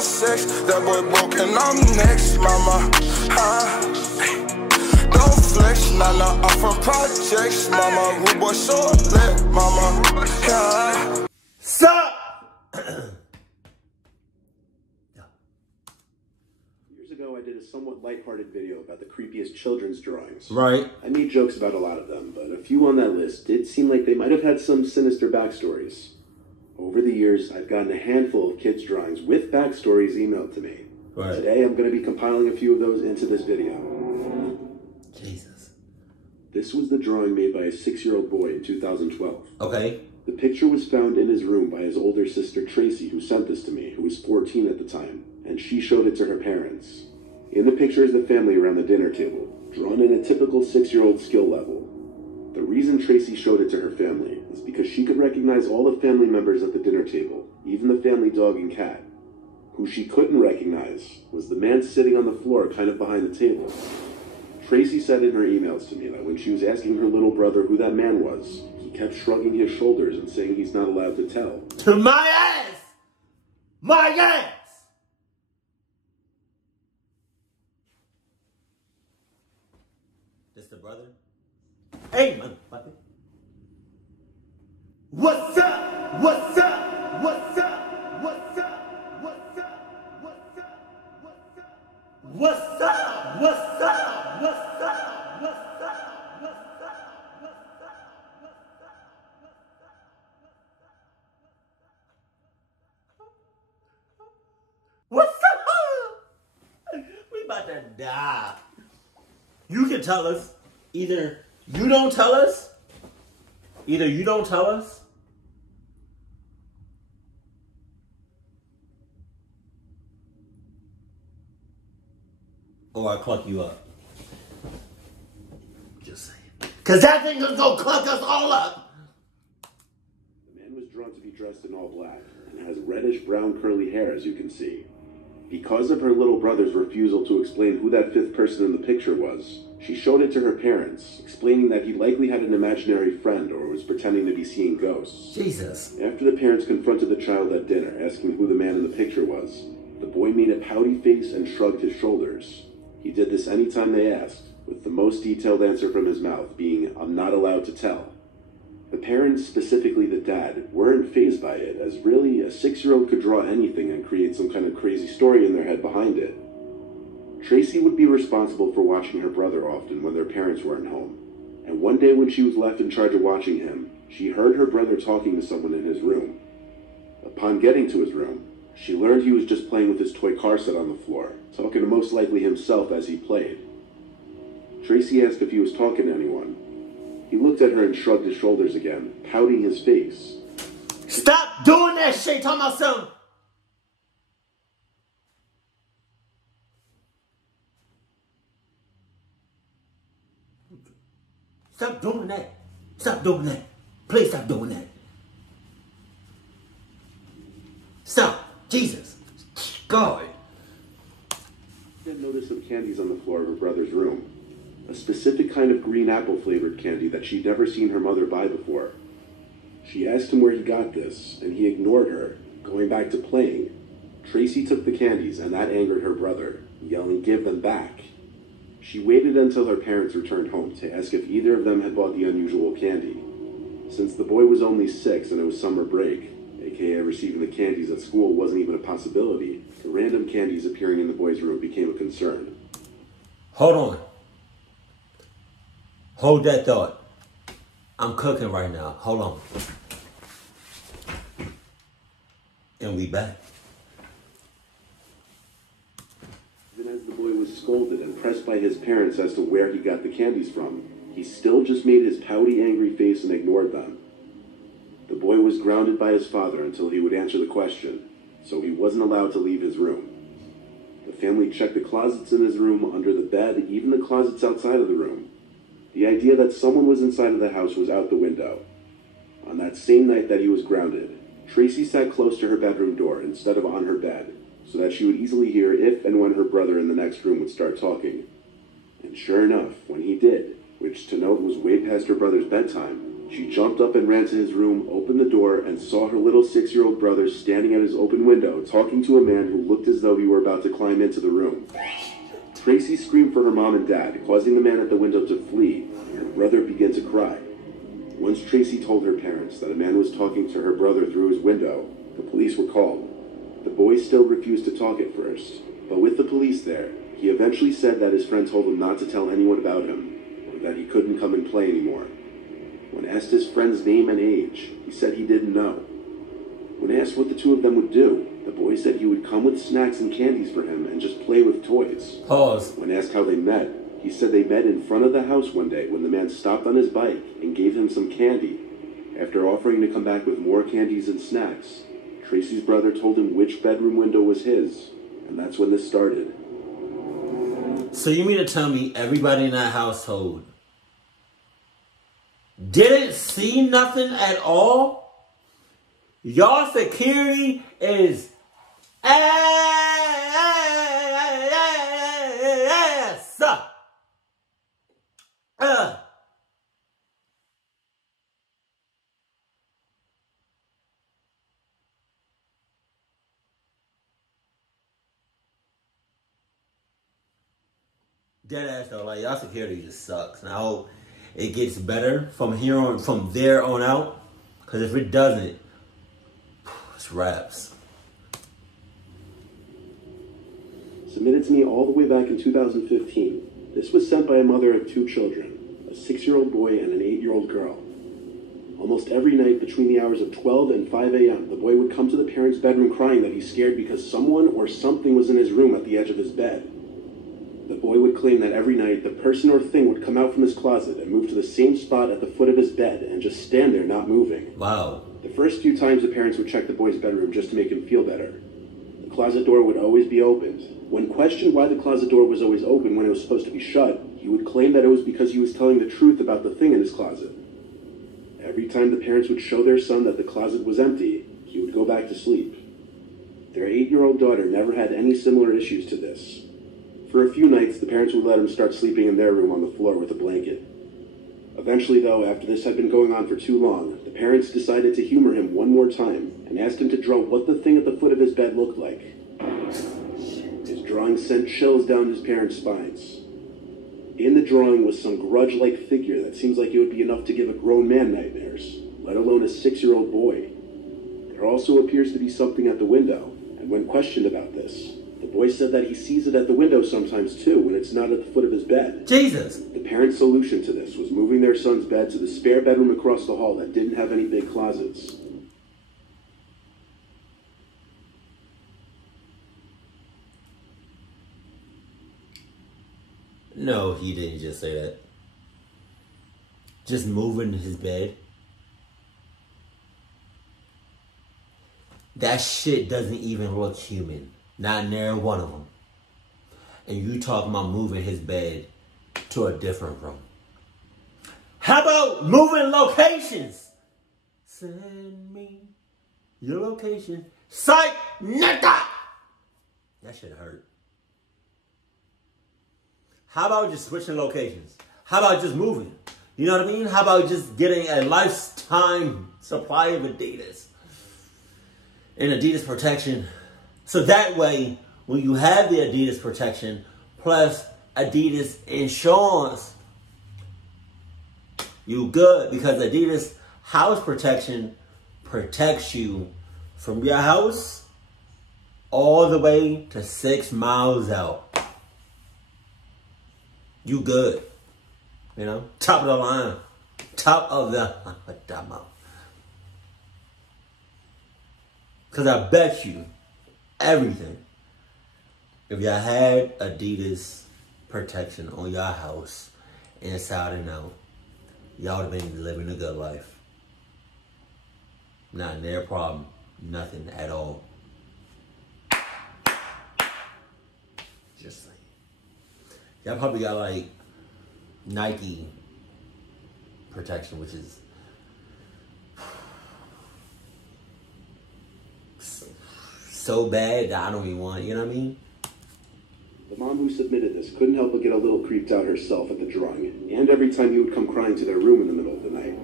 on sex. That boy broke and I'm next, mama. Don't flex, nah, I'm from projects, mama. Rude boy so lit, mama. Yeah. Sup? Years ago, I did a somewhat lighthearted video about the creepiest children's drawings. Right. I made jokes about a lot of them, but a few on that list did seem like they might have had some sinister backstories. Over the years, I've gotten a handful of kids' drawings with backstories emailed to me. Right. Today, I'm going to be compiling a few of those into this video. Jesus. This was the drawing made by a 6-year-old boy in 2012. Okay. The picture was found in his room by his older sister Tracy, who sent this to me, who was 14 at the time, and she showed it to her parents. In the picture is the family around the dinner table, drawn in a typical 6-year-old skill level. The reason Tracy showed it to her family is because she could recognize all the family members at the dinner table, even the family dog and cat. Who she couldn't recognize was the man sitting on the floor kind of behind the table. Tracy said in her emails to me that when she was asking her little brother who that man was, he kept shrugging his shoulders and saying he's not allowed to tell. To my ass! My ass! This the brother? Hey, motherfucker. What's up? What's up? What's up? What's up? What's up? What's up? What's up? What's up? What's up? What's up? What's up? What's up? We about to die. You can tell us. Either you don't tell us. Either you don't tell us. Or I cluck you up. Just saying. Because that thing is going to cluck us all up. The man was drawn to be dressed in all black and has reddish-brown curly hair, as you can see. Because of her little brother's refusal to explain who that fifth person in the picture was, she showed it to her parents, explaining that he likely had an imaginary friend or was pretending to be seeing ghosts. Jesus. After the parents confronted the child at dinner, asking who the man in the picture was, the boy made a pouty face and shrugged his shoulders. He did this anytime they asked, with the most detailed answer from his mouth being, "I'm not allowed to tell." The parents, specifically the dad, weren't fazed by it, as really a 6-year-old could draw anything and create some kind of crazy story in their head behind it. Tracy would be responsible for watching her brother often when their parents weren't home, and one day when she was left in charge of watching him, she heard her brother talking to someone in his room. Upon getting to his room, she learned he was just playing with his toy car set on the floor, talking to most likely himself as he played. Tracy asked if he was talking to anyone. He looked at her and shrugged his shoulders again, pouting his face. Stop doing that shit, talking about something. Stop doing that. Stop doing that. Please stop doing that. Stop. Jesus. God. She had noticed some candies on the floor of her brother's room. A specific kind of green apple flavored candy that she'd never seen her mother buy before. She asked him where he got this, and he ignored her, going back to playing. Tracy took the candies, and that angered her brother, yelling, "Give them back." She waited until her parents returned home to ask if either of them had bought the unusual candy. Since the boy was only 6 and it was summer break, aka receiving the candies at school wasn't even a possibility, the random candies appearing in the boy's room became a concern. Hold on. Hold that thought. I'm cooking right now. Hold on. And we back. Even as the boy was scolded and pressed by his parents as to where he got the candies from, he still just made his pouty, angry face and ignored them. The boy was grounded by his father until he would answer the question, so he wasn't allowed to leave his room. The family checked the closets in his room, under the bed, even the closets outside of the room. The idea that someone was inside of the house was out the window. On that same night that he was grounded, Tracy sat close to her bedroom door instead of on her bed, so that she would easily hear if and when her brother in the next room would start talking. And sure enough, when he did, which to note was way past her brother's bedtime, She jumped up and ran to his room, opened the door, and saw her little 6-year-old brother standing at his open window, talking to a man who looked as though he were about to climb into the room. Tracy screamed for her mom and dad, causing the man at the window to flee, and her brother began to cry. Once Tracy told her parents that a man was talking to her brother through his window, the police were called. The boy still refused to talk at first, but with the police there, he eventually said that his friend told him not to tell anyone about him, or that he couldn't come and play anymore. When asked his friend's name and age, he said he didn't know. When asked what the two of them would do, the boy said he would come with snacks and candies for him and just play with toys. Pause. When asked how they met, he said they met in front of the house one day when the man stopped on his bike and gave him some candy. After offering to come back with more candies and snacks, Tracy's brother told him which bedroom window was his, and that's when this started. So you mean to tell me everybody in that household didn't see nothing at all? Y'all security is ass. Dead ass though, like y'all security just sucks, and I hope it gets better from there on out. Cause if it doesn't, it's wraps. Submitted to me all the way back in 2015. This was sent by a mother of 2 children, a 6-year-old boy and an 8-year-old girl. Almost every night between the hours of 12 and 5 a.m., the boy would come to the parents' bedroom crying that he's scared because someone or something was in his room at the edge of his bed. The boy would claim that every night the person or thing would come out from his closet and move to the same spot at the foot of his bed and just stand there not moving. Wow. The first few times the parents would check the boy's bedroom just to make him feel better. The closet door would always be opened. When questioned why the closet door was always open when it was supposed to be shut, he would claim that it was because he was telling the truth about the thing in his closet. Every time the parents would show their son that the closet was empty, he would go back to sleep. Their 8-year-old daughter never had any similar issues to this. For a few nights, the parents would let him start sleeping in their room on the floor with a blanket. Eventually, though, after this had been going on for too long, the parents decided to humor him one more time and asked him to draw what the thing at the foot of his bed looked like. His drawing sent chills down his parents' spines. In the drawing was some grudge-like figure that seems like it would be enough to give a grown man nightmares, let alone a 6-year-old boy. There also appears to be something at the window, and when questioned about this, the boy said that he sees it at the window sometimes too when it's not at the foot of his bed. Jesus! The parents' solution to this was moving their son's bed to the spare bedroom across the hall that didn't have any big closets. No, he didn't just say that. Just moving his bed. That shit doesn't even look human. Not near one of them. And you talking about moving his bed to a different room. How about moving locations? Send me your location. Psych, nigga! That shit hurt. How about just switching locations? How about just moving? You know what I mean? How about just getting a lifetime supply of Adidas? And Adidas protection. So that way, when you have the Adidas protection, plus Adidas insurance, you good. Because Adidas house protection protects you from your house all the way to 6 miles out. You good. You know? Top of the line. Top of the line. Because I bet you everything, if y'all had Adidas protection on your house, inside and out, y'all would have been living a good life. Not their problem. Nothing at all. Just saying. Y'all probably got like Nike protection, which is so bad that I don't even want it, you know what I mean? The mom who submitted this couldn't help but get a little creeped out herself at the drawing, and every time he would come crying to their room in the middle of the night.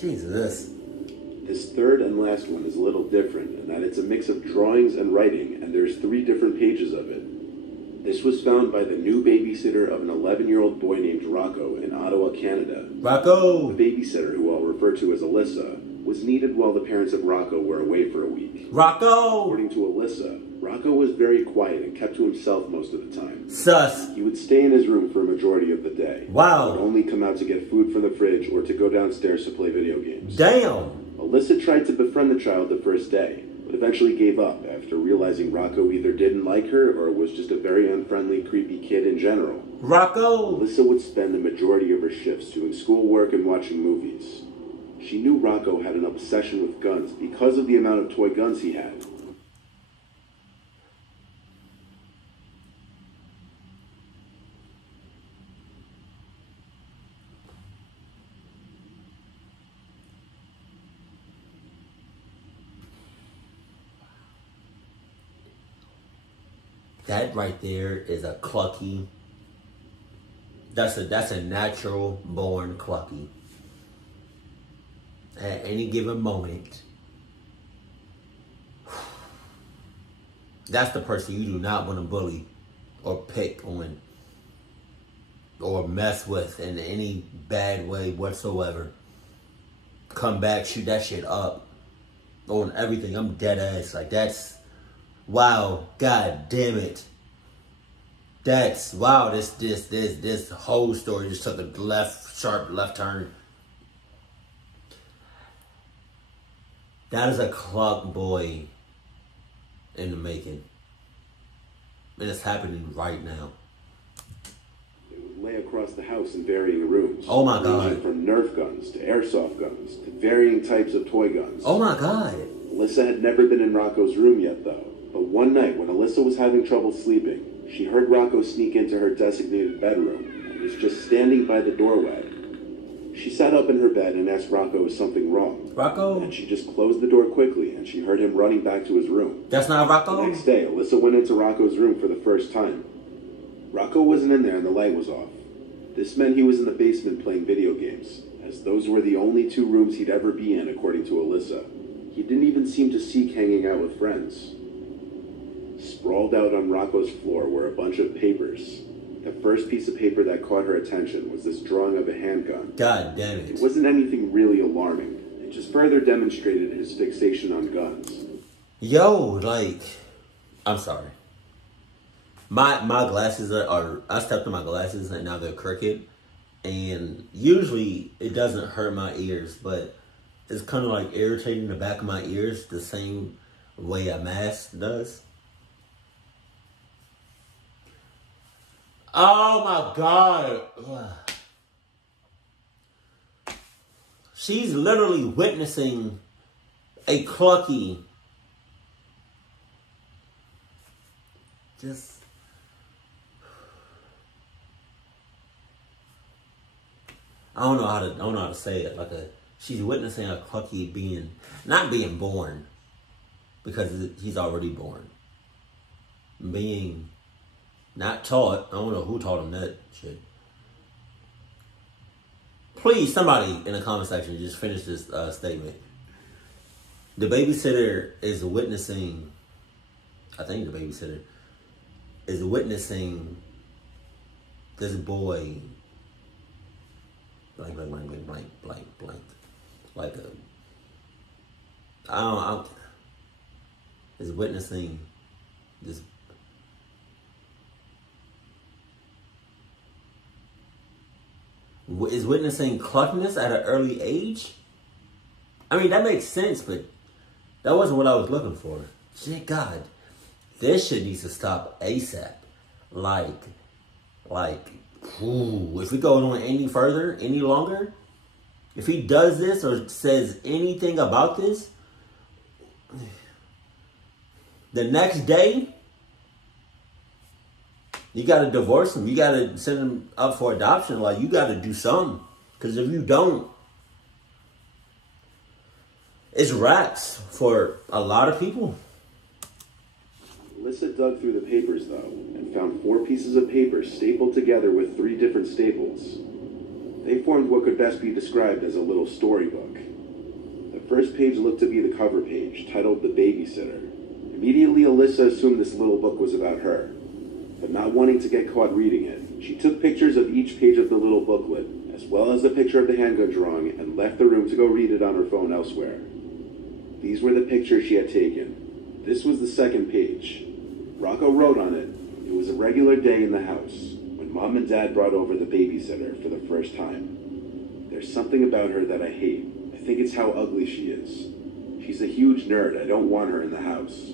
Jesus. This third and last one is a little different in that it's a mix of drawings and writing, and there's 3 different pages of it. This was found by the new babysitter of an 11-year-old boy named Rocco in Ottawa, Canada. Rocco! The babysitter, who I'll refer to as Alyssa, was needed while the parents of Rocco were away for a week. Rocco! According to Alyssa, Rocco was very quiet and kept to himself most of the time. Sus. He would stay in his room for a majority of the day. Wow. He would only come out to get food from the fridge or to go downstairs to play video games. Damn. Alyssa tried to befriend the child the first day, but eventually gave up after realizing Rocco either didn't like her or was just a very unfriendly, creepy kid in general. Rocco! Alyssa would spend the majority of her shifts doing schoolwork and watching movies. She knew Rocco had an obsession with guns because of the amount of toy guns he had. That right there is a clucky. That's a natural born clucky. At any given moment, that's the person you do not want to bully or pick on or mess with in any bad way whatsoever. Come back, shoot that shit up on everything. I'm dead ass. Like, that's, wow, god damn it. That's, wow, this whole story just took a sharp left turn. That is a clock boy in the making. And it's happening right now. They would lay across the house in varying rooms. Oh my god. Ranging from Nerf guns to airsoft guns to varying types of toy guns. Oh my god. Alyssa had never been in Rocco's room yet, though. But one night, when Alyssa was having trouble sleeping, she heard Rocco sneak into her designated bedroom and was just standing by the doorway. She sat up in her bed and asked Rocco if something wrong. Rocco? And she just closed the door quickly, and she heard him running back to his room. That's not Rocco? The next day, Alyssa went into Rocco's room for the first time. Rocco wasn't in there and the light was off. This meant he was in the basement playing video games, as those were the only 2 rooms he'd ever be in, according to Alyssa. He didn't even seem to seek hanging out with friends. Sprawled out on Rocco's floor were a bunch of papers. The first piece of paper that caught her attention was this drawing of a handgun. God damn it. It wasn't anything really alarming. It just further demonstrated his fixation on guns. Yo, like, I'm sorry. My glasses are, I stepped on my glasses and now they're crooked. And usually it doesn't hurt my ears, but it's kind of like irritating the back of my ears the same way a mask does. Oh my god. She's literally witnessing a clucky. Just. I don't know how to say it. She's witnessing a clucky not being born, because he's already born. Being not taught. I don't know who taught him that shit. Please, somebody in the comment section, just finish this statement. The babysitter is witnessing, I think the babysitter is witnessing this boy blank. Like is witnessing this. Is witnessing cluckiness at an early age? I mean, that makes sense, but that wasn't what I was looking for. Shit, God. This shit needs to stop ASAP. If we go on any further, any longer, if he does this or says anything about this, the next day, you got to divorce him. You got to send him up for adoption. Like, you got to do something. Because if you don't, it's wraps for a lot of people. Alyssa dug through the papers, though, and found 4 pieces of paper stapled together with 3 different staples. They formed what could best be described as a little storybook. The first page looked to be the cover page, titled The Babysitter. Immediately, Alyssa assumed this little book was about her. But not wanting to get caught reading it, she took pictures of each page of the little booklet, as well as a picture of the handgun drawing, and left the room to go read it on her phone elsewhere. These were the pictures she had taken. This was the second page. Rocco wrote on it, "It was a regular day in the house, when Mom and Dad brought over the babysitter for the first time. There's something about her that I hate. I think it's how ugly she is. She's a huge nerd. I don't want her in the house.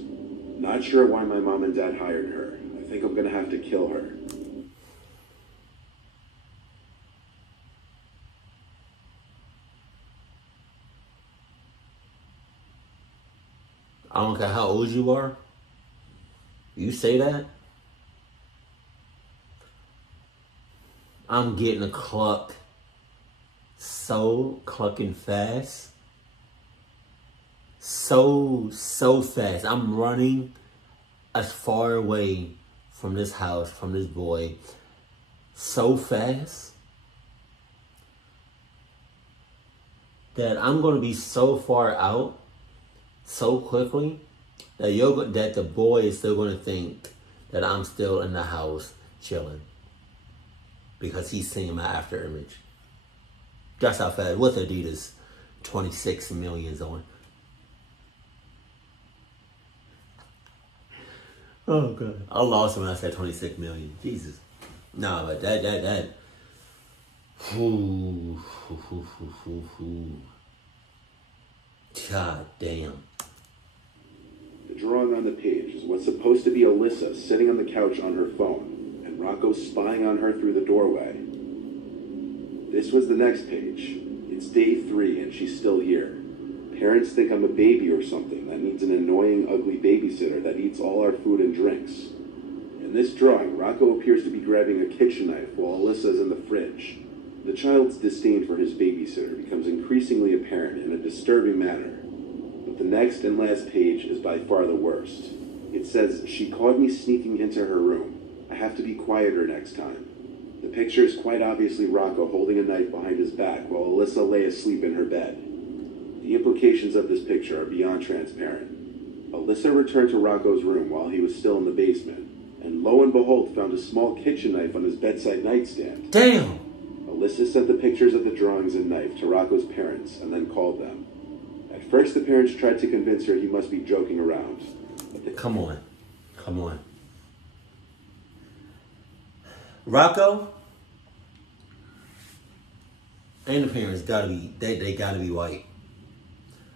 Not sure why my mom and dad hired her. I think I'm gonna have to kill her." I don't care how old you are. You say that, I'm getting a cluck so clucking fast. So fast. I'm running as far away from this house, from this boy, so fast that I'm going to be so far out so quickly that that the boy is still going to think that I'm still in the house chilling because he's seeing my after image. That's how fast. With Adidas 26 millions on. Oh God, I lost when I said 26 million. Jesus, no, but that. God damn. The drawing on the page is what's supposed to be Alyssa sitting on the couch on her phone, and Rocco spying on her through the doorway. This was the next page. It's day 3 and she's still here. Parents think I'm a baby or something that needs an annoying, ugly babysitter that eats all our food and drinks. In this drawing, Rocco appears to be grabbing a kitchen knife while Alyssa's in the fridge. The child's disdain for his babysitter becomes increasingly apparent in a disturbing manner. But the next and last page is by far the worst. It says, "She caught me sneaking into her room. I have to be quieter next time." The picture is quite obviously Rocco holding a knife behind his back while Alyssa lay asleep in her bed. The implications of this picture are beyond transparent. Alyssa returned to Rocco's room while he was still in the basement, and lo and behold found a small kitchen knife on his bedside nightstand. Damn! Alyssa sent the pictures of the drawings and knife to Rocco's parents and then called them. At first the parents tried to convince her he must be joking around. Come on. Rocco and the parents gotta be, they gotta be white.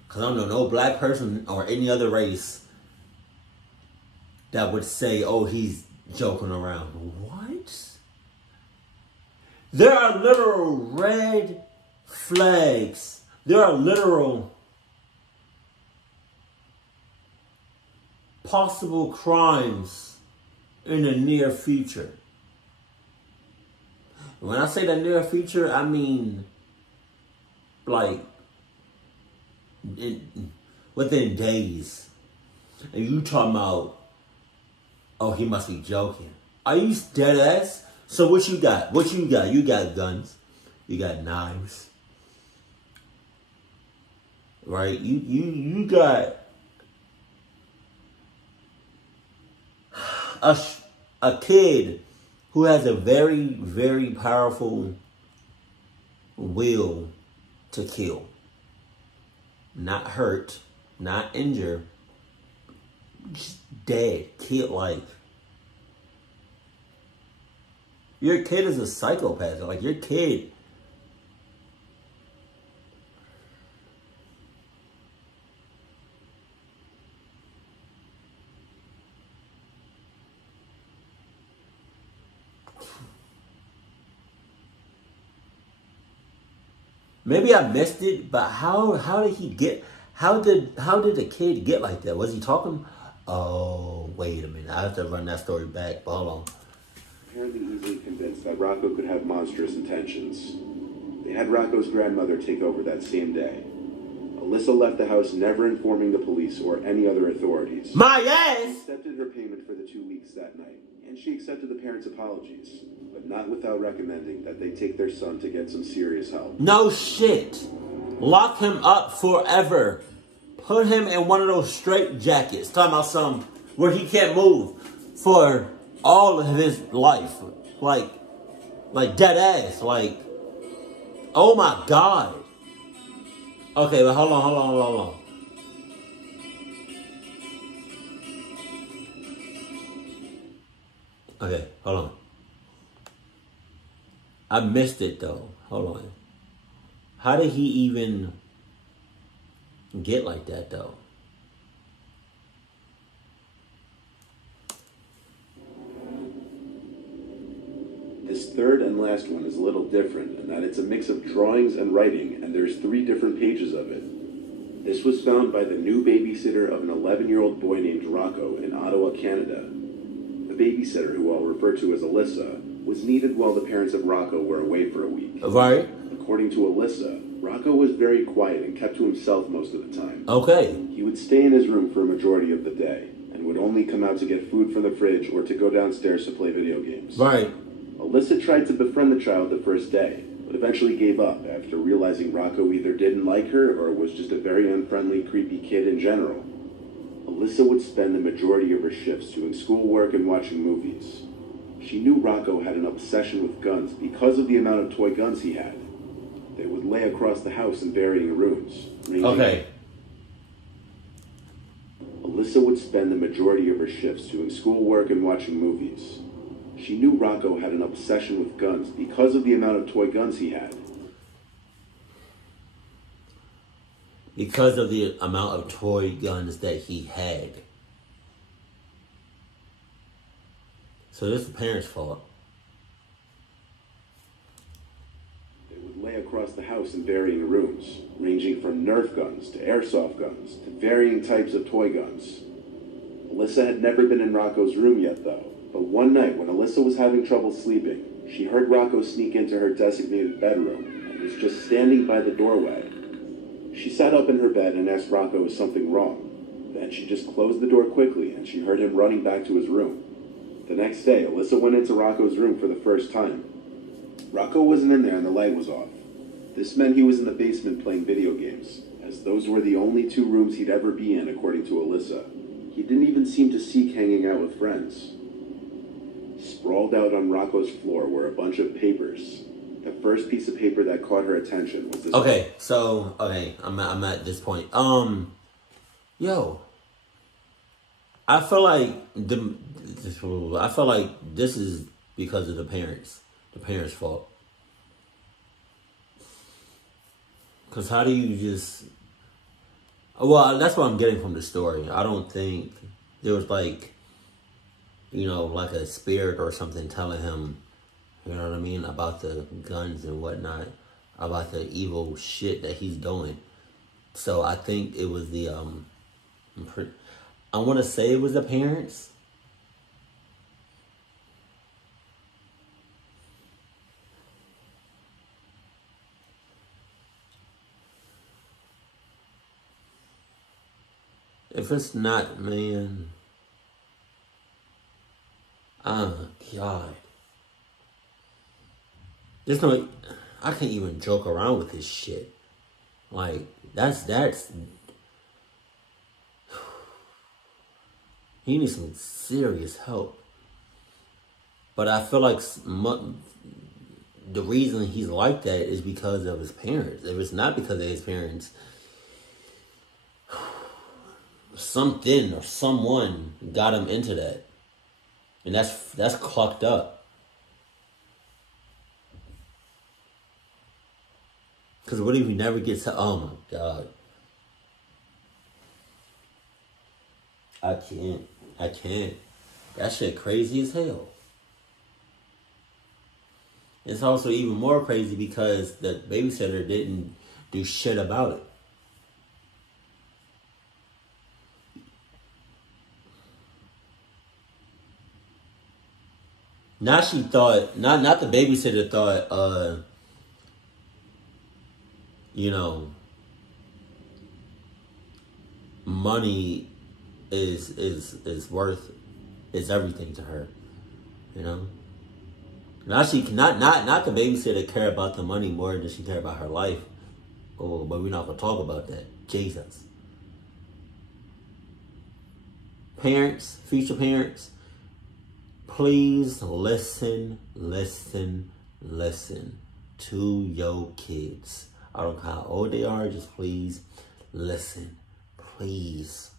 Cause I don't know no black person or any other race that would say, "Oh, he's joking around." What? There are literal red flags. There are literal possible crimes in the near future. When I say the near future, I mean like within days. And you talking about, "Oh, he must be joking." Are you dead ass? So what you got? You got guns. You got knives. Right? You got a kid who has a very, very powerful will to kill. Not hurt, not injure, just dead, kid-like. Your kid is a psychopath. Like, your kid... Maybe I missed it, but how did he get... How did the kid get like that? Was he talking... Oh, wait a minute. I have to run that story back. Hold on. Apparently easily convinced that Rocco could have monstrous intentions. They had Rocco's grandmother take over that same day. Alyssa left the house never informing the police or any other authorities. My She ass! accepted her payment for the 2 weeks that night, and she accepted the parents' apologies, but not without recommending that they take their son to get some serious help. No shit. Lock him up forever. Put him in one of those straight jackets. Talking about some where he can't move for all of his life. Like dead ass. Like, oh my God. Okay, but hold on. Okay, hold on. I missed it though. Hold on. How did he even get like that though? This third and last one is a little different in that it's a mix of drawings and writing, and there's 3 different pages of it. This was found by the new babysitter of an 11-year-old boy named Rocco in Ottawa, Canada. The babysitter, who I'll refer to as Alyssa, was needed while the parents of Rocco were away for a week. Right. According to Alyssa, Rocco was very quiet and kept to himself most of the time. Okay. He would stay in his room for a majority of the day, and would only come out to get food from the fridge or to go downstairs to play video games. Right. Alyssa tried to befriend the child the first day, but eventually gave up after realizing Rocco either didn't like her or was just a very unfriendly, creepy kid in general. Alyssa would spend the majority of her shifts doing schoolwork and watching movies. She knew Rocco had an obsession with guns because of the amount of toy guns he had. They would lay across the house in varying rooms. Okay. Alyssa would spend the majority of her shifts doing schoolwork and watching movies. She knew Rocco had an obsession with guns because of the amount of toy guns he had. Because of the amount of toy guns that he had. So this is the parents' fault. They would lay across the house in varying rooms, ranging from Nerf guns to airsoft guns to varying types of toy guns. Alyssa had never been in Rocco's room yet, though. But one night, when Alyssa was having trouble sleeping, she heard Rocco sneak into her designated bedroom and was just standing by the doorway. She sat up in her bed and asked Rocco if something wrong. Then she just closed the door quickly and she heard him running back to his room. The next day, Alyssa went into Rocco's room for the first time. Rocco wasn't in there and the light was off. This meant he was in the basement playing video games, as those were the only 2 rooms he'd ever be in, according to Alyssa. He didn't even seem to seek hanging out with friends. Sprawled out on Rocco's floor were a bunch of papers. The first piece of paper that caught her attention was this. Okay, so I'm at this point. Yo, I feel like this is because of the parents' fault. Because how do you just? Well, that's what I'm getting from the story. I don't think there was like, you know, like a spirit or something telling him, you know what I mean, about the guns and whatnot, about the evil shit that he's doing. So I think it was the, I want to say it was the parents. If it's not, man. Oh, God. There's no... I can't even joke around with this shit. Like, that's... He needs some serious help. But I feel like the reason he's like that is because of his parents. If it's not because of his parents, something or someone got him into that. And that's clucked up. Because what if he never gets to... Oh, my God. I can't. That shit crazy as hell. It's also even more crazy because the babysitter didn't do shit about it. Now she thought, not the babysitter thought, you know, money is everything to her, you know. Now she not the babysitter care about the money more than she care about her life, Oh, but we're not going to talk about that. Jesus. Parents, future parents, please listen to your kids. I don't care how old they are, just please listen. Please.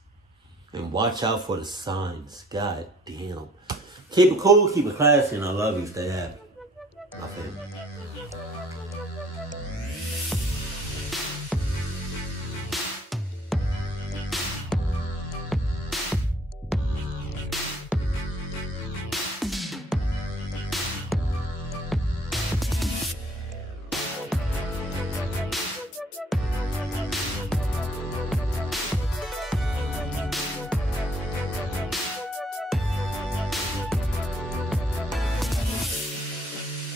And watch out for the signs. God damn. Keep it cool, keep it classy, and I love you. Stay happy. My favorite.